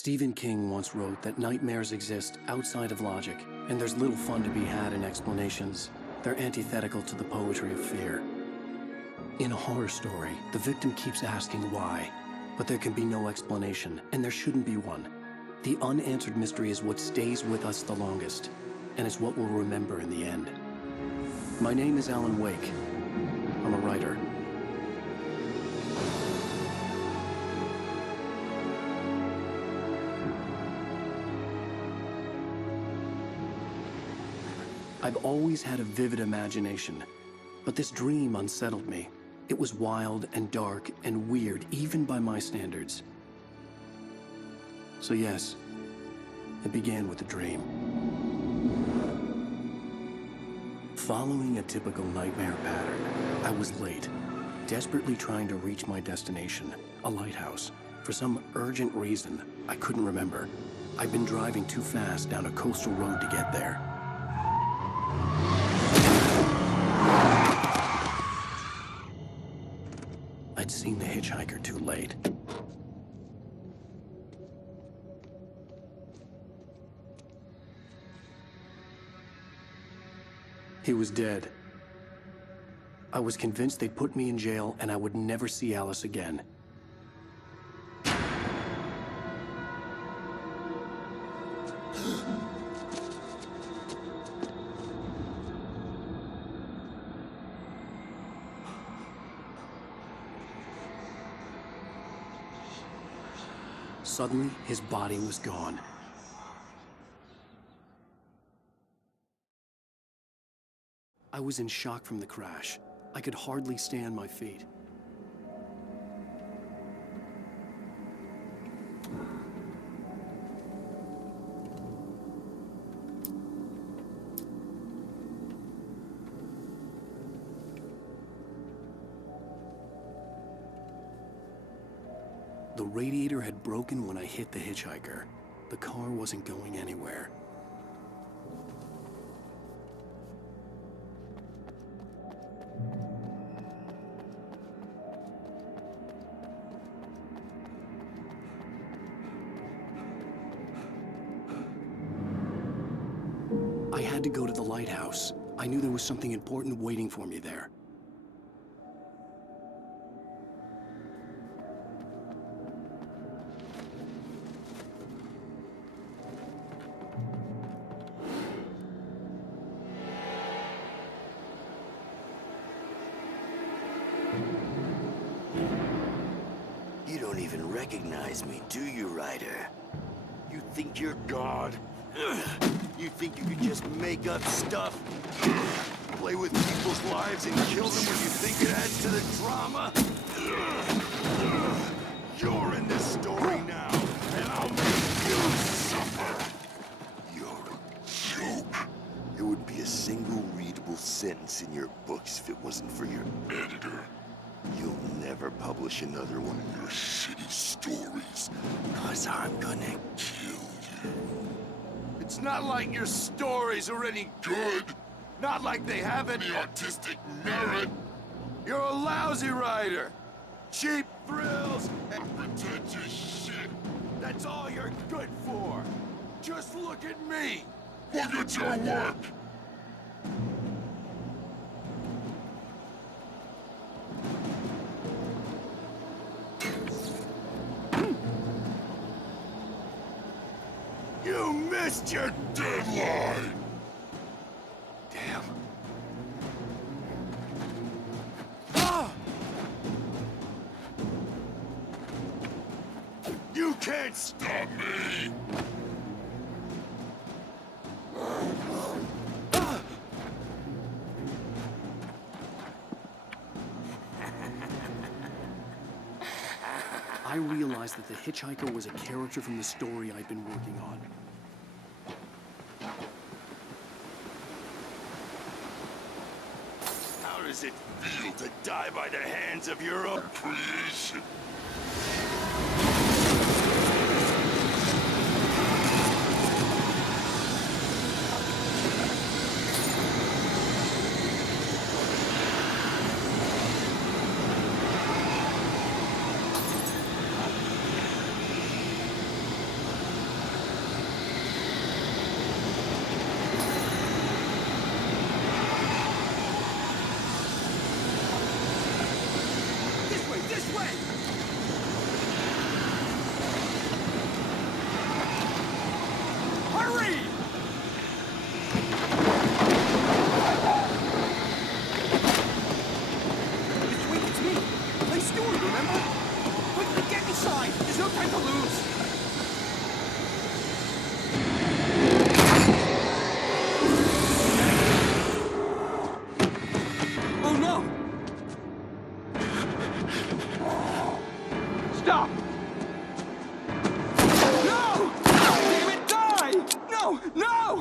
Stephen King once wrote that nightmares exist outside of logic, and there's little fun to be had in explanations. They're antithetical to the poetry of fear. In a horror story, the victim keeps asking why, but there can be no explanation, and there shouldn't be one. The unanswered mystery is what stays with us the longest, and it's what we'll remember in the end. My name is Alan Wake. I'm a writer. I've always had a vivid imagination, but this dream unsettled me. It was wild and dark and weird, even by my standards. So yes, it began with a dream. Following a typical nightmare pattern, I was late, desperately trying to reach my destination, a lighthouse. For some urgent reason, I couldn't remember. I'd been driving too fast down a coastal road to get there. I'd seen the hitchhiker too late. He was dead. I was convinced they'd put me in jail and I would never see Alice again. Suddenly, his body was gone. I was in shock from the crash. I could hardly stay on my feet. The radiator had broken when I hit the hitchhiker. The car wasn't going anywhere. I had to go to the lighthouse. I knew there was something important waiting for me there. You don't even recognize me, do you, Ryder? You think you're God? You think you could just make up stuff? Play with people's lives and kill them when you think it adds to the drama? You're in this story now, and I'll make you suffer! You're a joke. There wouldn't be a single readable sentence in your books if it wasn't for your editor. You'll never publish another one of your shitty stories, 'cause I'm gonna kill you. It's not like your stories are any good. Not like they have any artistic merit. You're a lousy writer. Cheap thrills and pretentious shit. That's all you're good for. Just look at me. Look at your work. You missed your deadline! Damn. Ah! You can't stop me! I realized that the hitchhiker was a character from the story I'd been working on. How does it feel to die by the hands of your own creation?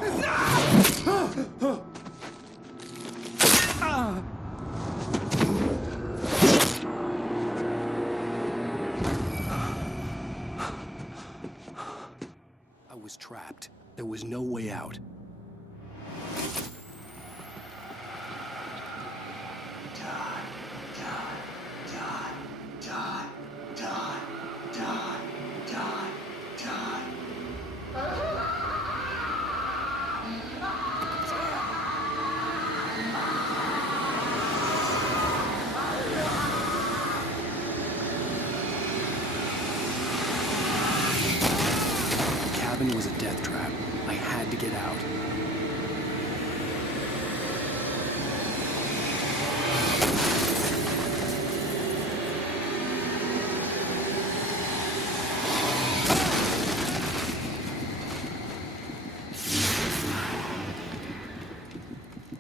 I was trapped. There was no way out. The cabin was a death trap. I had to get out.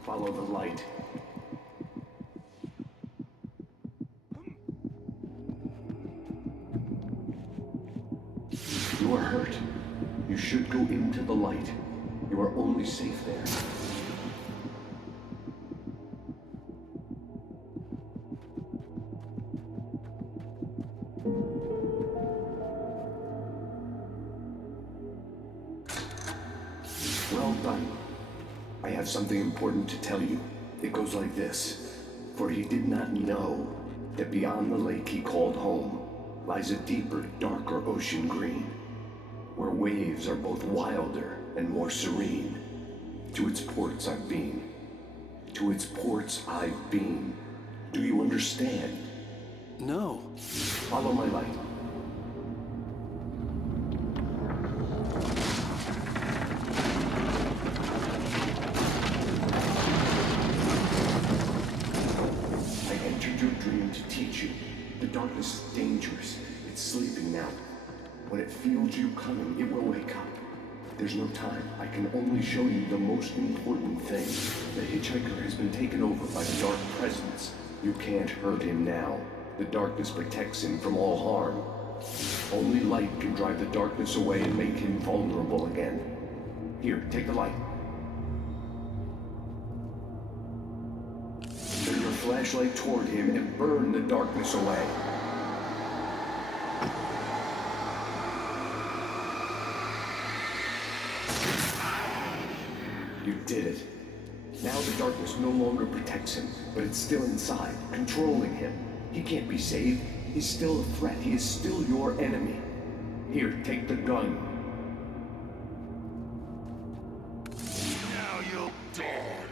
Follow the light. You are hurt. You should go into the light. You are only safe there. Well done. I have something important to tell you. It goes like this. For he did not know that beyond the lake he called home lies a deeper, darker ocean green, where waves are both wilder and more serene. To its ports I've been. To its ports I've been. Do you understand? No. Follow my light. I entered your dream to teach you. The darkness is dangerous. It's sleeping now. When it feels you coming, it will wake up. There's no time. I can only show you the most important thing. The hitchhiker has been taken over by the dark presence. You can't hurt him now. The darkness protects him from all harm. Only light can drive the darkness away and make him vulnerable again. Here, take the light. Turn your flashlight toward him and burn the darkness away. You did it. Now the darkness no longer protects him, but it's still inside, controlling him. He can't be saved. He's still a threat. He is still your enemy. Here, take the gun. Now you'll die.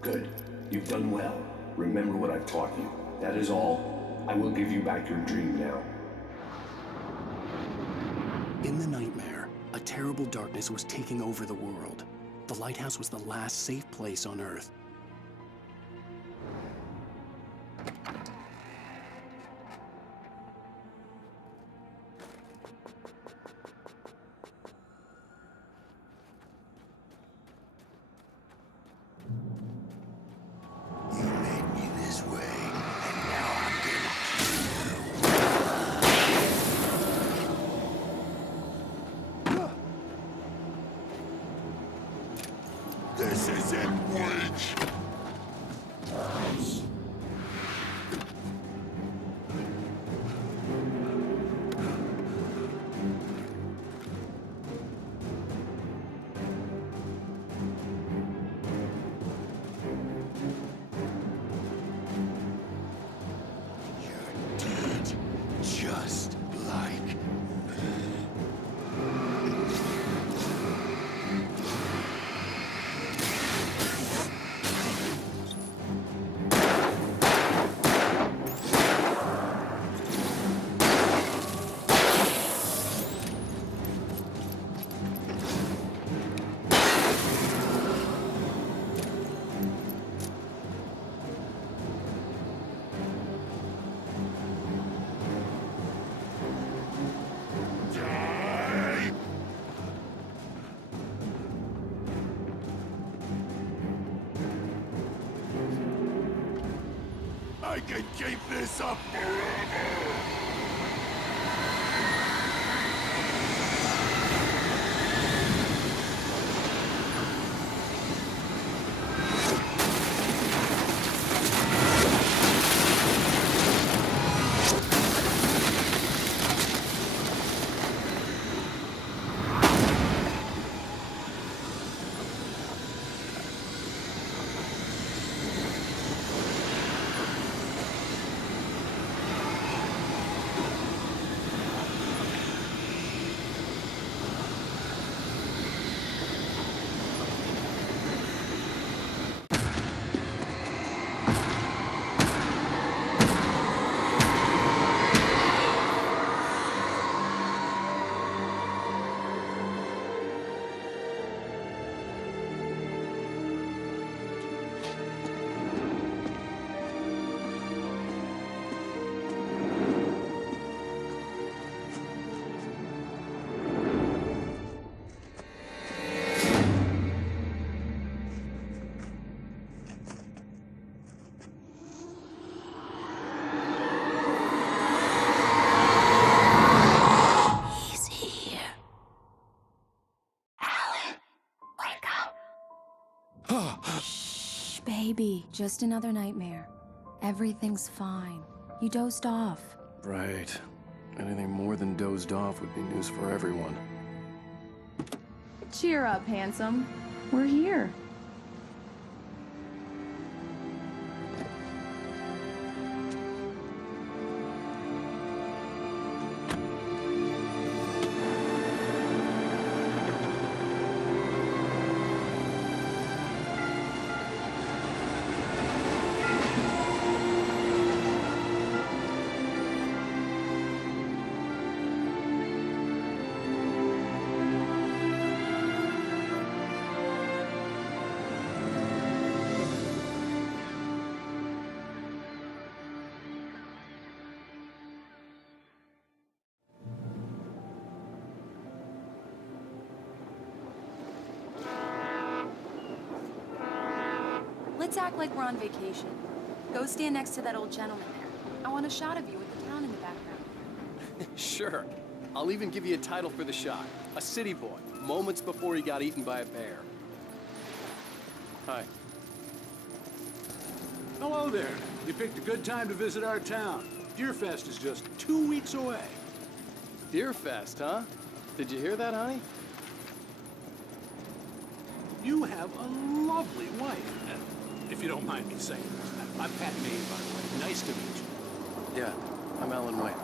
Good. You've done well. Remember what I've taught you. That is all. I will give you back your dream now. In the nightmare, a terrible darkness was taking over the world. The lighthouse was the last safe place on Earth. You made me this way, and now I'm gonna kill you. This isn't witch. I can keep this up forever! Shh, baby. Just another nightmare. Everything's fine. You dozed off. Right. Anything more than dozed off would be news for everyone. Cheer up, handsome. We're here. Let's act like we're on vacation. Go stand next to that old gentleman there. I want a shot of you with the town in the background. Sure. I'll even give you a title for the shot. A city boy, moments before he got eaten by a bear. Hi. Hello there. You picked a good time to visit our town. Deerfest is just 2 weeks away. Deerfest, huh? Did you hear that, honey? You have a lovely wife. If you don't mind me saying. I'm Pat Maine, by the way. Nice to meet you. Yeah, I'm Alan Wake.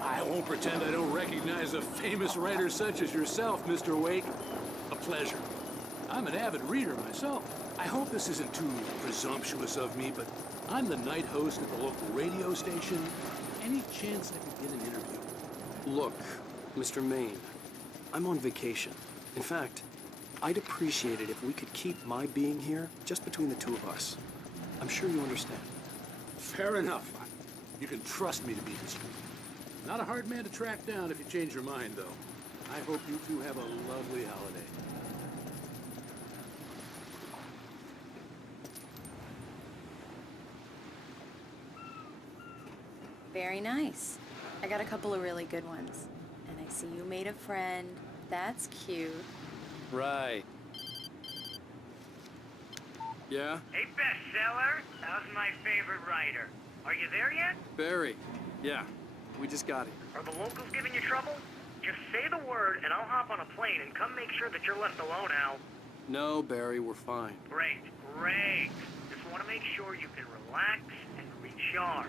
I won't pretend I don't recognize a famous writer such as yourself, Mr. Wake. A pleasure. I'm an avid reader myself. I hope this isn't too presumptuous of me, but I'm the night host at the local radio station. Any chance I could get an interview? Look, Mr. Maine, I'm on vacation. In fact, I'd appreciate it if we could keep my being here just between the two of us. I'm sure you understand. Fair enough. You can trust me to be discreet. Not a hard man to track down if you change your mind, though. I hope you two have a lovely holiday. Very nice. I got a couple of really good ones. And I see you made a friend. That's cute. Right. Yeah? Hey, bestseller. How's my favorite writer? Are you there yet? Barry. Yeah, we just got here. Are the locals giving you trouble? Just say the word and I'll hop on a plane and come make sure that you're left alone, Al. No, Barry, we're fine. Great, great. Just want to make sure you can relax and recharge.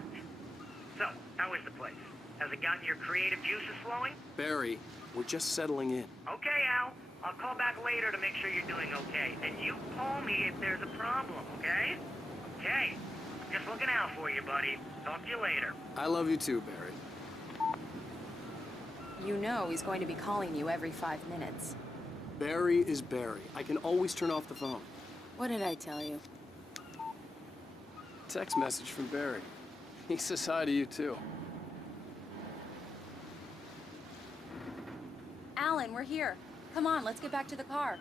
So, how is the place? Has it gotten your creative juices flowing? Barry, we're just settling in. Okay, Al. I'll call back later to make sure you're doing okay. And you call me if there's a problem, okay? Okay. Just looking out for you, buddy. Talk to you later. I love you too, Barry. You know he's going to be calling you every 5 minutes. Barry is Barry. I can always turn off the phone. What did I tell you? Text message from Barry. He says hi to you too. Alan, we're here. Come on, let's get back to the car.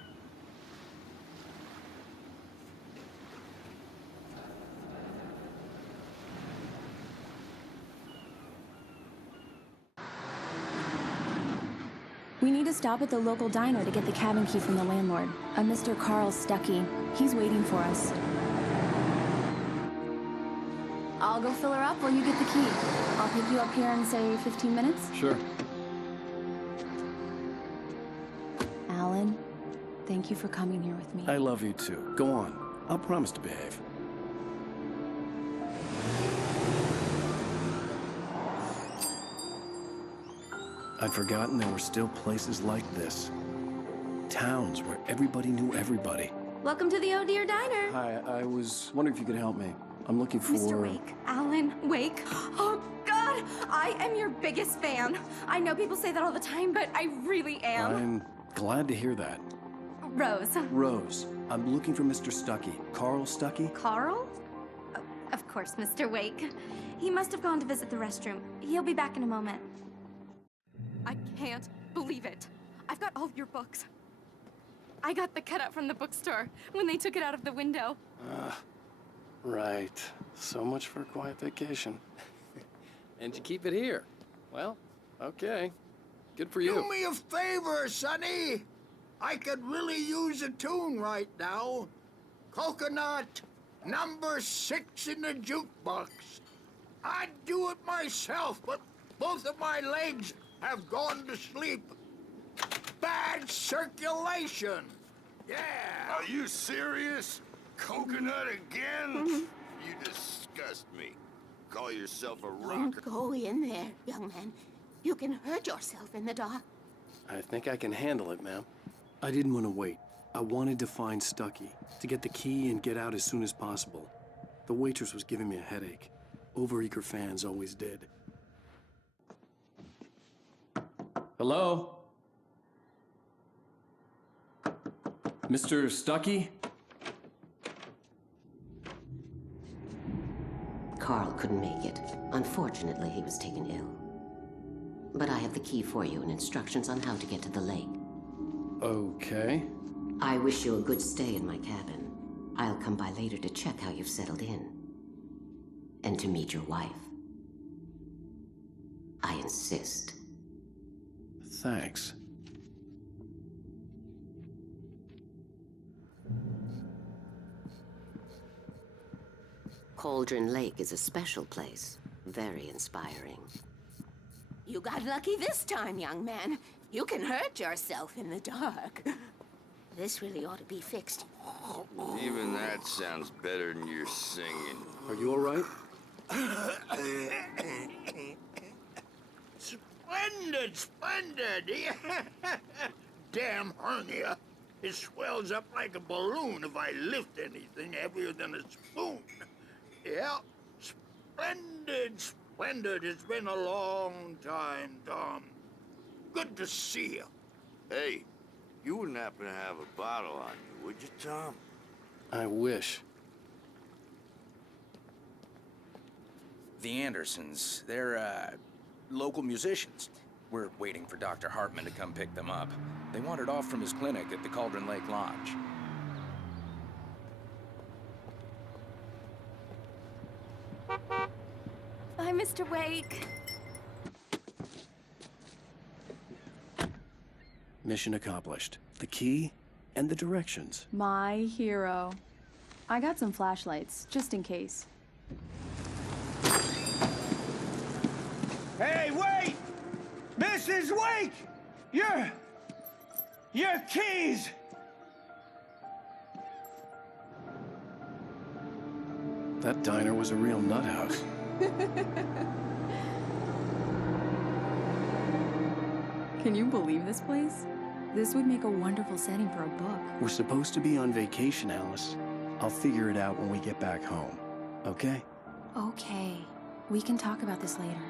We need to stop at the local diner to get the cabin key from the landlord, a Mr. Carl Stuckey. He's waiting for us. I'll go fill her up while you get the key. I'll pick you up here in, say, 15 minutes? Sure. Alan, thank you for coming here with me. I love you too. Go on. I'll promise to behave. I'd forgotten there were still places like this. Towns where everybody knew everybody. Welcome to the Oh Dear Diner. Hi, I was wondering if you could help me. I'm looking for... Mr. Wake. Alan Wake. Oh, God! I am your biggest fan. I know people say that all the time, but I really am. I'm glad to hear that. Rose. Rose, I'm looking for Mr. Stuckey. Carl Stuckey? Carl? Oh, of course, Mr. Wake. He must have gone to visit the restroom. He'll be back in a moment. I can't believe it. I've got all of your books. I got the cutout from the bookstore when they took it out of the window. Right. So much for a quiet vacation. And you keep it here. Well, okay. Good for you. Do me a favor, Sonny. I could really use a tune right now. Coconut, number 6 in the jukebox. I'd do it myself, but both of my legs have gone to sleep. Bad circulation. Yeah. Are you serious? Coconut again? You disgust me. Call yourself a rocker. Don't go in there, young man. You can hurt yourself in the dark. I think I can handle it, ma'am. I didn't want to wait. I wanted to find Stuckey, to get the key and get out as soon as possible. The waitress was giving me a headache. Overeager fans always did. Hello? Mr. Stuckey? Carl couldn't make it. Unfortunately, he was taken ill. But I have the key for you and instructions on how to get to the lake. Okay. I wish you a good stay in my cabin. I'll come by later to check how you've settled in. And to meet your wife. I insist. Thanks. Cauldron Lake is a special place. Very inspiring. You got lucky this time, young man. You can hurt yourself in the dark. This really ought to be fixed. Even that sounds better than your singing. Are you all right? Splendid, splendid. Damn hernia. It swells up like a balloon if I lift anything heavier than a spoon. Yeah, splendid, splendid. It's been a long time, Tom. Good to see you. Hey, you wouldn't happen to have a bottle on you, would you, Tom? I wish. The Andersons, they're, local musicians. We're waiting for Dr. Hartman to come pick them up. They wandered off from his clinic at the Cauldron Lake Lodge. Bye, Mr. Wake. Mission accomplished. The key and the directions. My hero. I got some flashlights, just in case. Hey, wait! Mrs. Wake! Your keys! That diner was a real nut house. Can you believe this place? This would make a wonderful setting for a book. We're supposed to be on vacation, Alice. I'll figure it out when we get back home. Okay? Okay. We can talk about this later.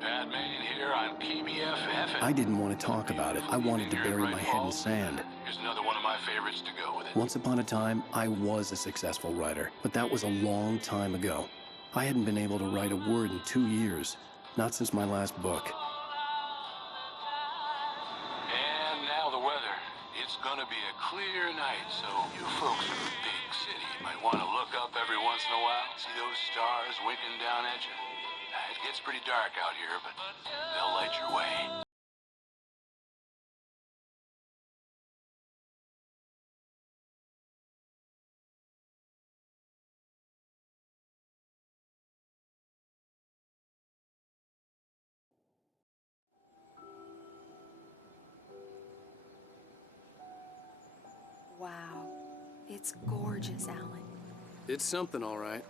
Batman here on PBFF. I didn't want to talk about it. I wanted to bury my head in sand. Here's another one of my favorites to go with it. Once upon a time, I was a successful writer, but that was a long time ago. I hadn't been able to write a word in 2 years, not since my last book. And now the weather. It's gonna be a clear night, so you folks in the big city might want to look up every once in a while, see those stars winking down at you. It gets pretty dark out here, but they'll light your way. It's gorgeous, Alan. It's something, all right.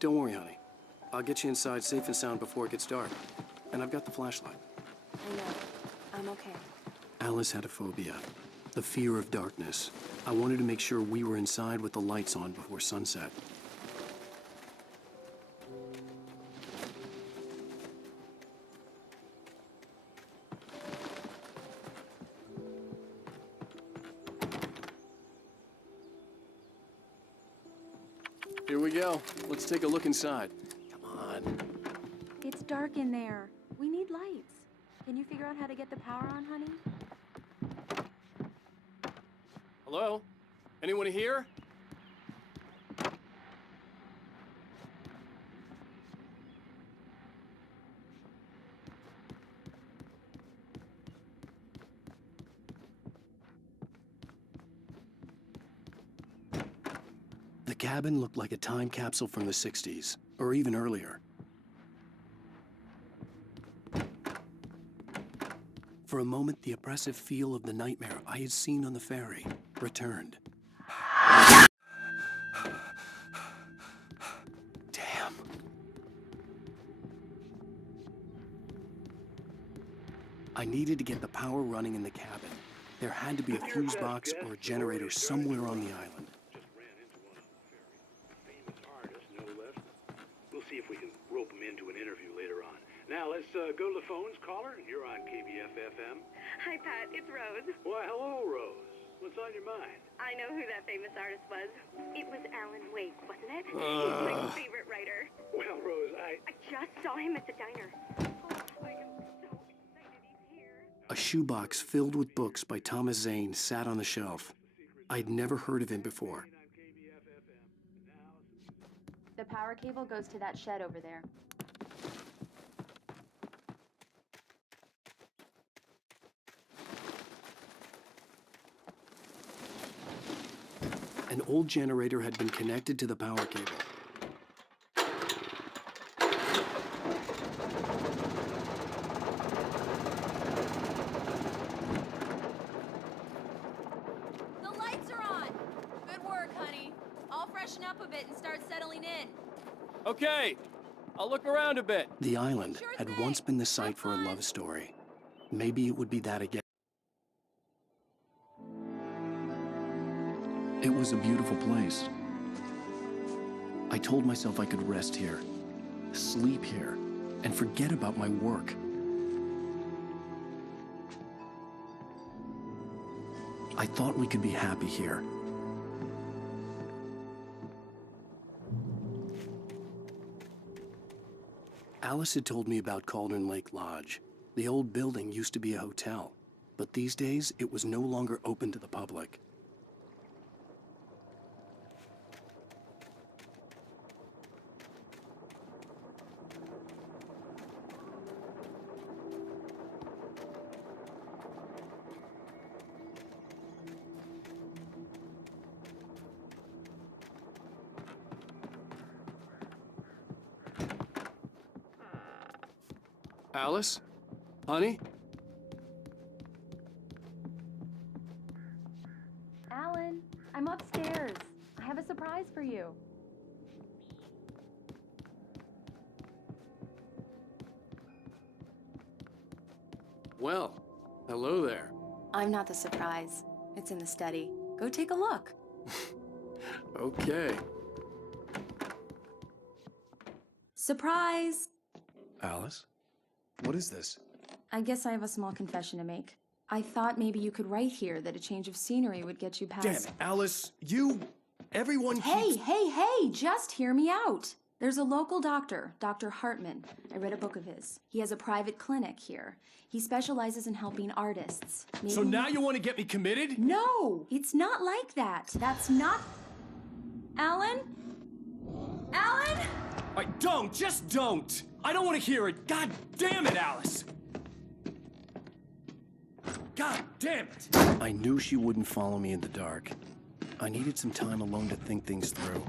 Don't worry, honey. I'll get you inside safe and sound before it gets dark. And I've got the flashlight. I know. I'm okay. Alice had a phobia. The fear of darkness. I wanted to make sure we were inside with the lights on before sunset. Here we go. Let's take a look inside. Come on. It's dark in there. We need lights. Can you figure out how to get the power on, honey? Hello? Anyone here? The cabin looked like a time capsule from the 60s, or even earlier. For a moment, the oppressive feel of the nightmare I had seen on the ferry returned. Damn. I needed to get the power running in the cabin. There had to be a fuse box or a generator somewhere on the island. We'll see if we can rope him into an interview later on. Now, let's go to the phones. Caller, you're on KBF-FM. Hi, Pat. It's Rose. Why, hello, Rose. What's on your mind? I know who that famous artist was. It was Alan Wake, wasn't it? He's my favorite writer. Well, Rose, I just saw him at the diner. Oh, I am so excited he's here. A shoebox filled with books by Thomas Zane sat on the shelf. I'd never heard of him before. The power cable goes to that shed over there. An old generator had been connected to the power cable. The lights are on! Good work, honey. I'll freshen up a bit and start settling in. Okay, I'll look around a bit. The island had once been the site for a love story. Maybe it would be that again. It was a beautiful place. I told myself I could rest here, sleep here, and forget about my work. I thought we could be happy here. Alice had told me about Cauldron Lake Lodge. The old building used to be a hotel, but these days it was no longer open to the public. Alice? Honey? Alan, I'm upstairs. I have a surprise for you. Well, hello there. I'm not the surprise. It's in the study. Go take a look. Okay. Surprise! Alice? What is this? I guess I have a small confession to make. I thought maybe you could write here that a change of scenery would get you past... Damn it, Alice, everyone keeps... Hey, just hear me out. There's a local doctor, Dr. Hartman. I read a book of his. He has a private clinic here. He specializes in helping artists. So now you want to get me committed? No, it's not like that. That's not... Alan? Alan? Just don't! I don't want to hear it! God damn it, Alice! God damn it! I knew she wouldn't follow me in the dark. I needed some time alone to think things through.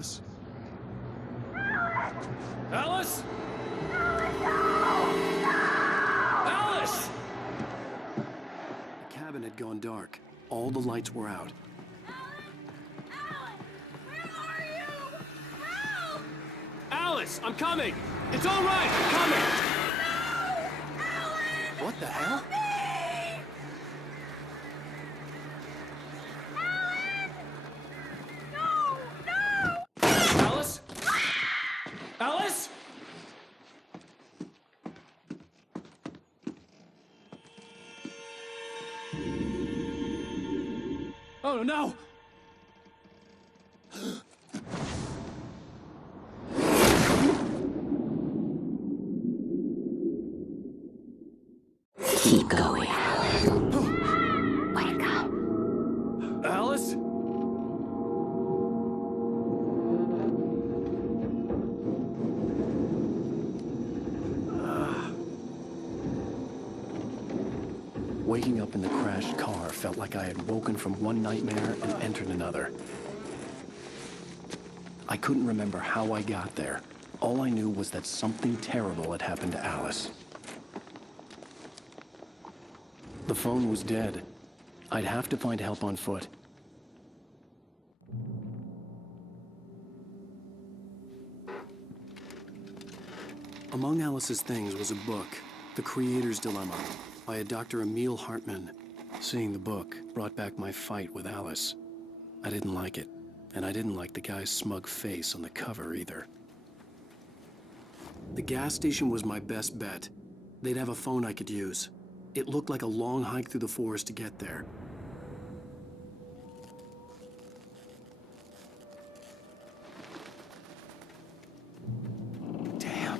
Alice? Alice? Alice! The cabin had gone dark. All the lights were out. Alice, I'm coming! It's all right, I'm coming! What the hell? Alice? Alice? Oh no! Keep going, Alan. Wake up. Alice? Waking up in the crashed car felt like I had woken from one nightmare and entered another. I couldn't remember how I got there. All I knew was that something terrible had happened to Alice. The phone was dead. I'd have to find help on foot. Among Alice's things was a book, The Creator's Dilemma, by a Dr. Emil Hartman. Seeing the book brought back my fight with Alice. I didn't like it, and I didn't like the guy's smug face on the cover either. The gas station was my best bet. They'd have a phone I could use. It looked like a long hike through the forest to get there. Damn.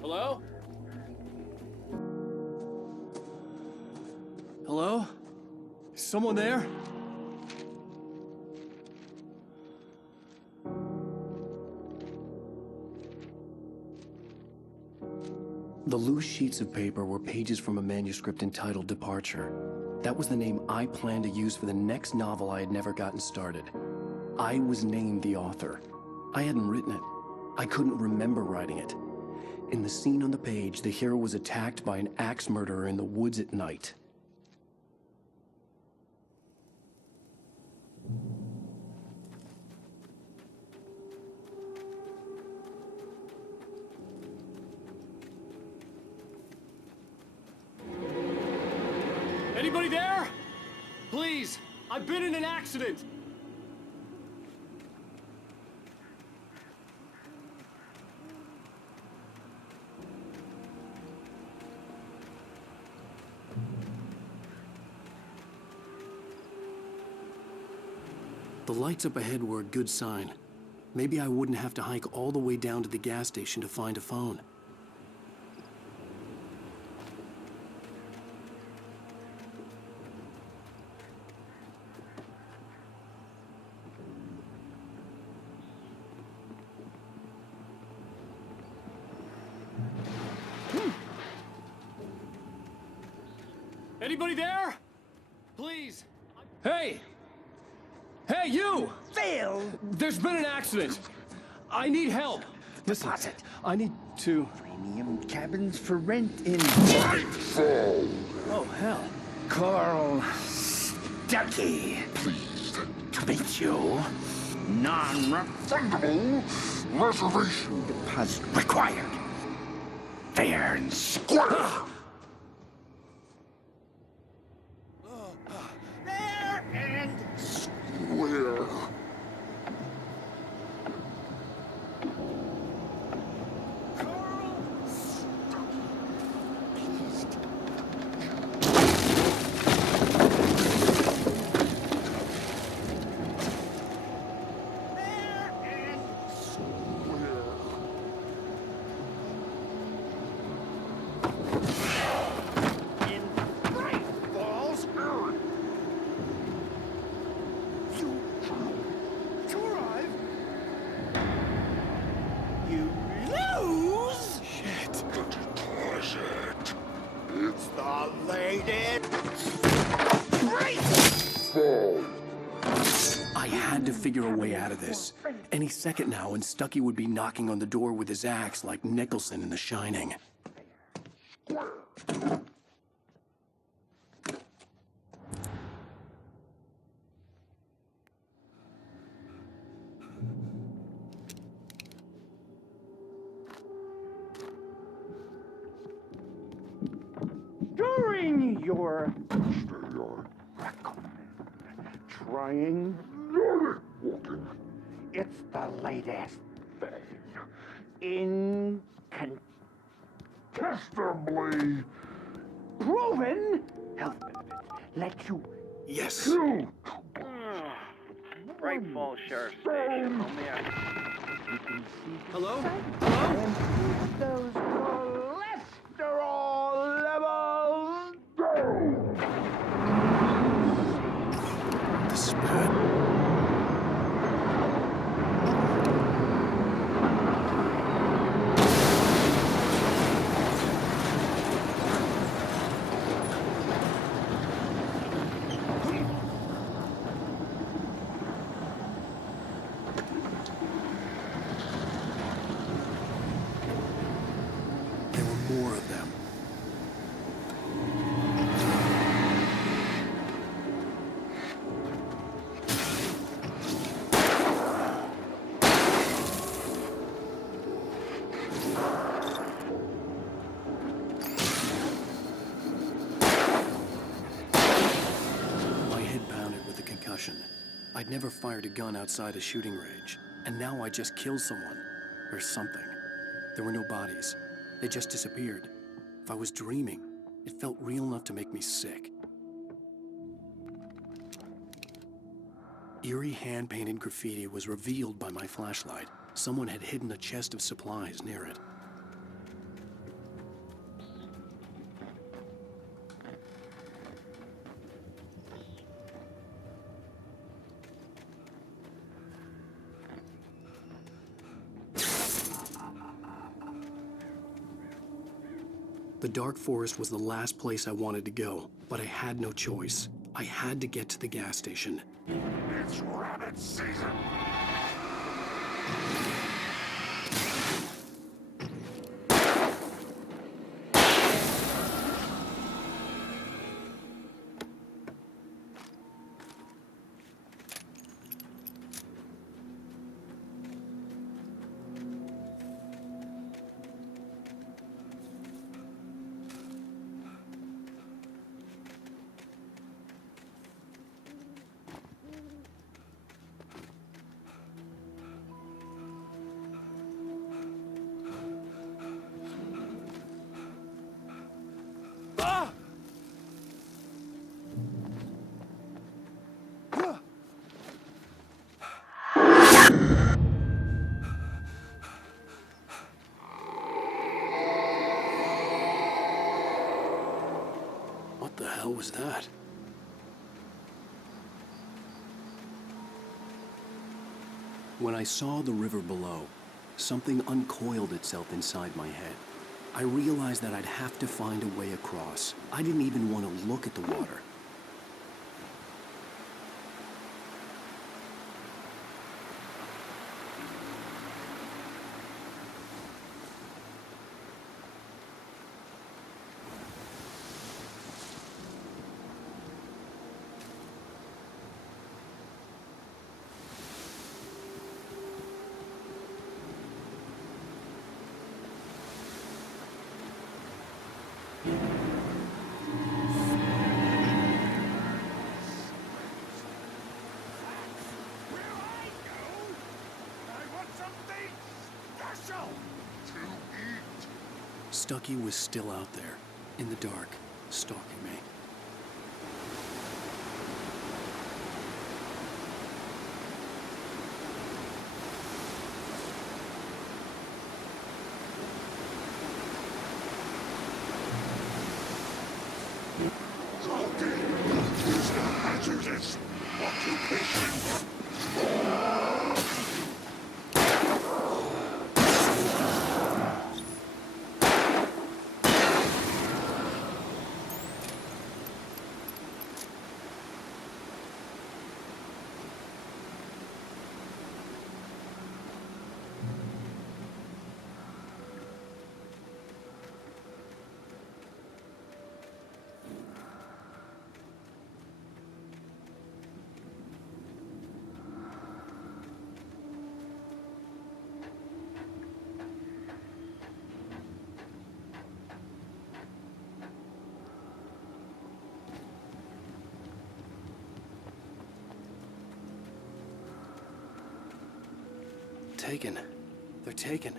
Hello? Hello? Is someone there? The loose sheets of paper were pages from a manuscript entitled Departure. That was the name I planned to use for the next novel I had never gotten started. I was named the author. I hadn't written it. I couldn't remember writing it. In the scene on the page, the hero was attacked by an axe murderer in the woods at night. Anybody there? Please, I've been in an accident. The lights up ahead were a good sign. Maybe I wouldn't have to hike all the way down to the gas station to find a phone. Anybody there? Please. Hey! Hey, you! Phil! There's been an accident. I need help. Listen, Deposit. I need to... Premium cabins for rent in Oh, hell. Carl Stuckey. Pleased to meet you. Non-refundable reservation deposit required. Fair and square. Fair and square. dead. I had to figure a way out of this. Any second now, and Stucky would be knocking on the door with his axe like Nicholson in The Shining. During your trying walking, it's the latest thing. Incontestably proven health benefits let you Yes. kill. Bright Falls Sheriff Station. Only Hello? And keep those cholesterol levels down. The spat. There were more of them. My head pounded with the concussion. I'd never fired a gun outside a shooting range, and now I just killed someone. Or something. There were no bodies. They just disappeared. If I was dreaming, it felt real enough to make me sick. Eerie hand-painted graffiti was revealed by my flashlight. Someone had hidden a chest of supplies near it. The dark forest was the last place I wanted to go, but I had no choice. I had to get to the gas station. It's rabbit season. What the hell was that? When I saw the river below, something uncoiled itself inside my head. I realized that I'd have to find a way across. I didn't even want to look at the water. Stucky was still out there, in the dark, stalking me. Is a hazardous occupation. taken. They're taken.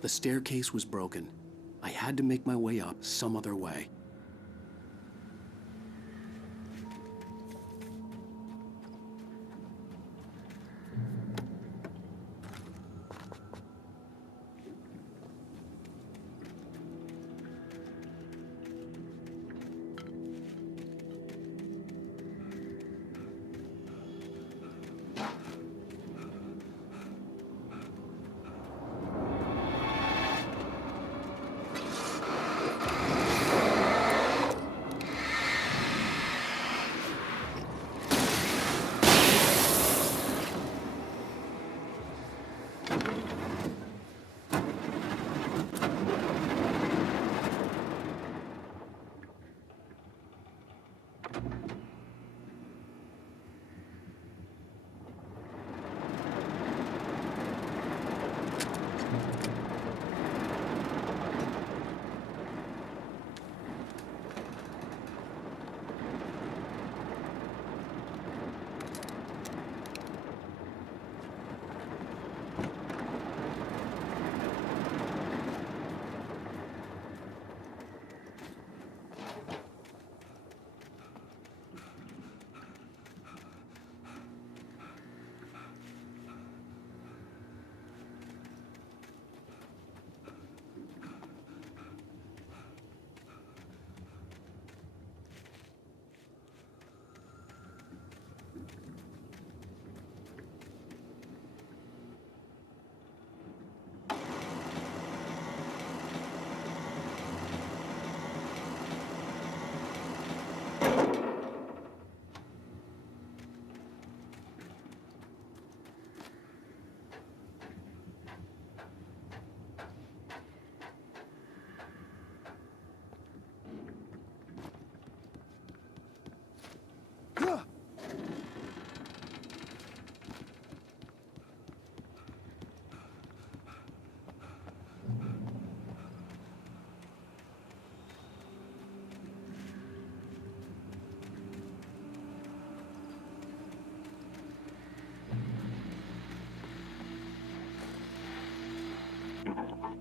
The staircase was broken. I had to make my way up some other way.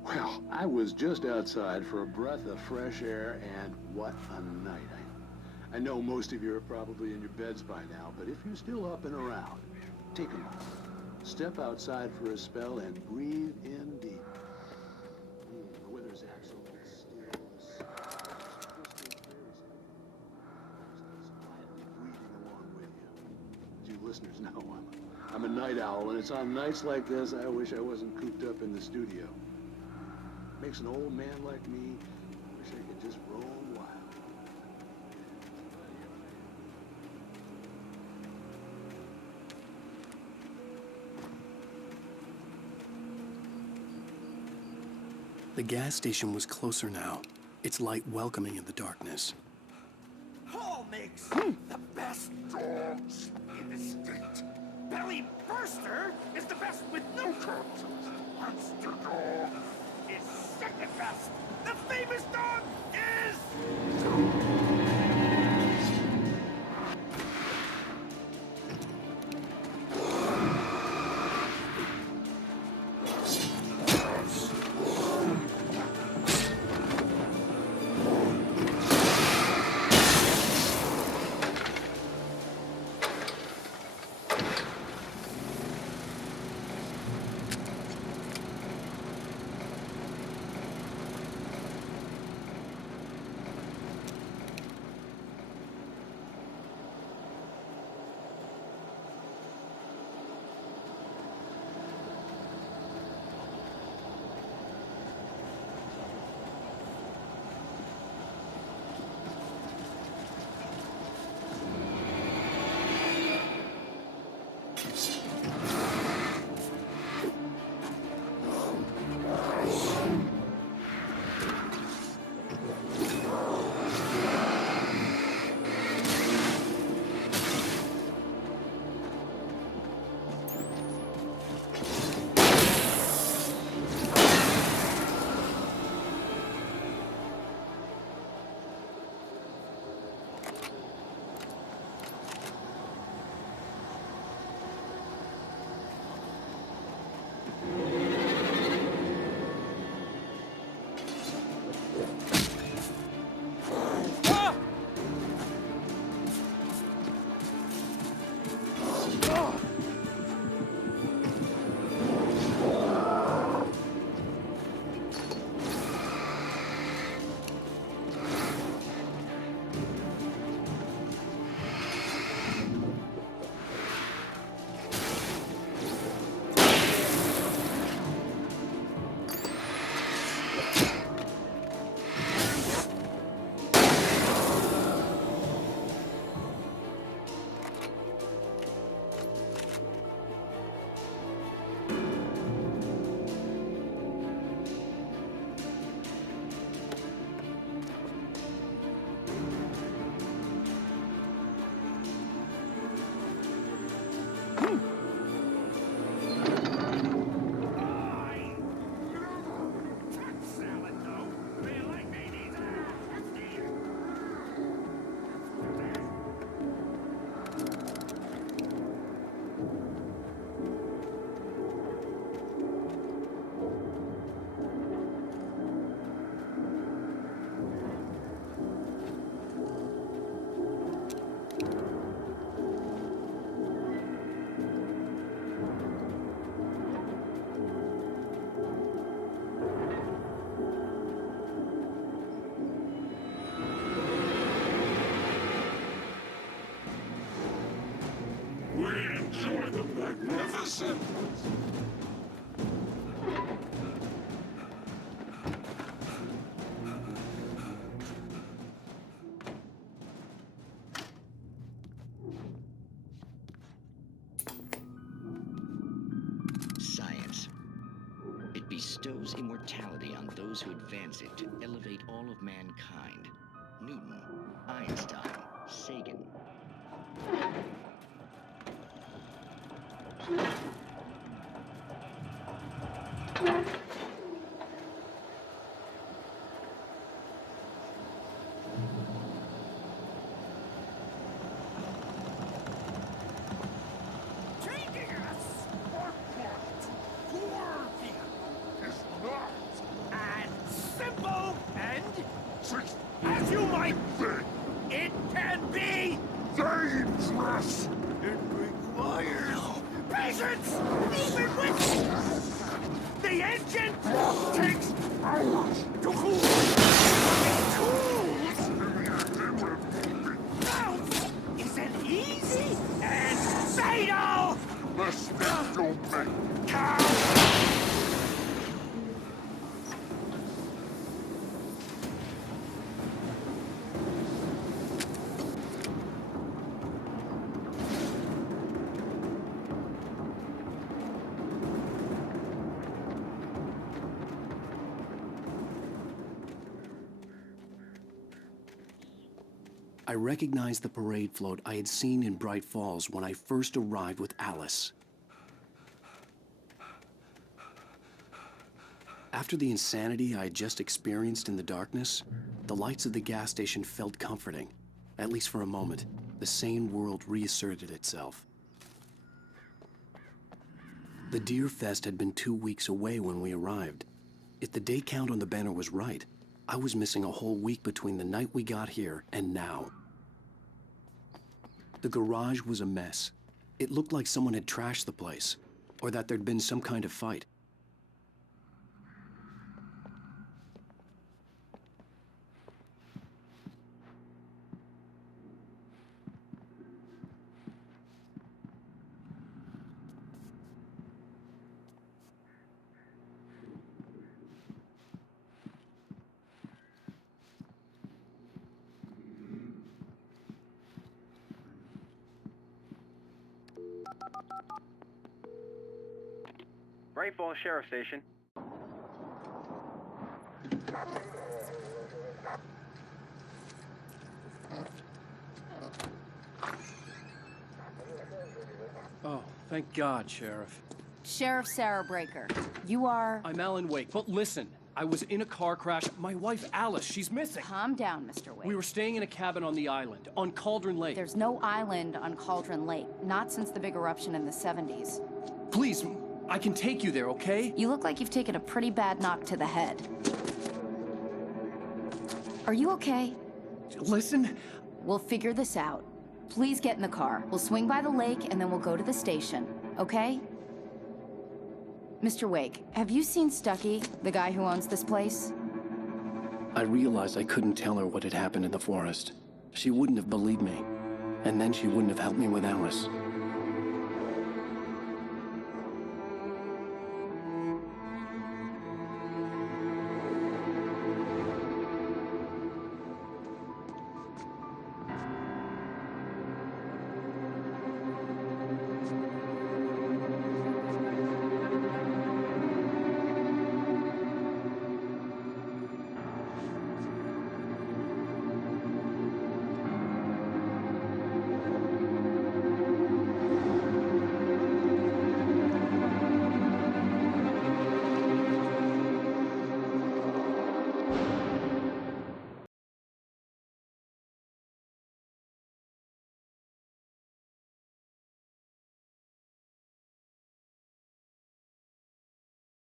Well, I was just outside for a breath of fresh air, and what a night. I know most of you are probably in your beds by now, but if you're still up and around, take a moment. Step outside for a spell and breathe in deep. The weather's absolutely still. Quietly breathing along with you. As you listeners know, I'm a night owl, and it's on nights like this I wish I wasn't cooped up in the studio. Makes an old man like me wish I could just roam wild. The gas station was closer now, its light welcoming in the darkness. Hall makes the best dogs in the state. Belly Burster is the best with no coat. Monster Dog is second best. The famous dog is... bestows immortality on those who advance it to elevate all of mankind. Newton, Einstein, Sagan. As you might think, it can be dangerous. It requires patience, even with the engine takes hours to cool. It cools. Bounce isn't easy and fatal. Mistake don't make count. I recognized the parade float I had seen in Bright Falls when I first arrived with Alice. After the insanity I had just experienced in the darkness, the lights of the gas station felt comforting. At least for a moment, the sane world reasserted itself. The Deer Fest had been 2 weeks away when we arrived. If the day count on the banner was right, I was missing a whole week between the night we got here and now. The garage was a mess. It looked like someone had trashed the place, or that there'd been some kind of fight. Bright Falls Sheriff Station. Oh, thank God, Sheriff. Sheriff Sarah Breaker. You are... I'm Alan Wake, but listen. I was in a car crash. My wife, Alice, she's missing. Calm down, Mr. Wake. We were staying in a cabin on the island, on Cauldron Lake. There's no island on Cauldron Lake. Not since the big eruption in the 70s. Please, I can take you there, okay? You look like you've taken a pretty bad knock to the head. Are you okay? Listen. We'll figure this out. Please get in the car. We'll swing by the lake and then we'll go to the station, okay? Mr. Wake, have you seen Stucky, the guy who owns this place? I realized I couldn't tell her what had happened in the forest. She wouldn't have believed me. And then she wouldn't have helped me with Alice.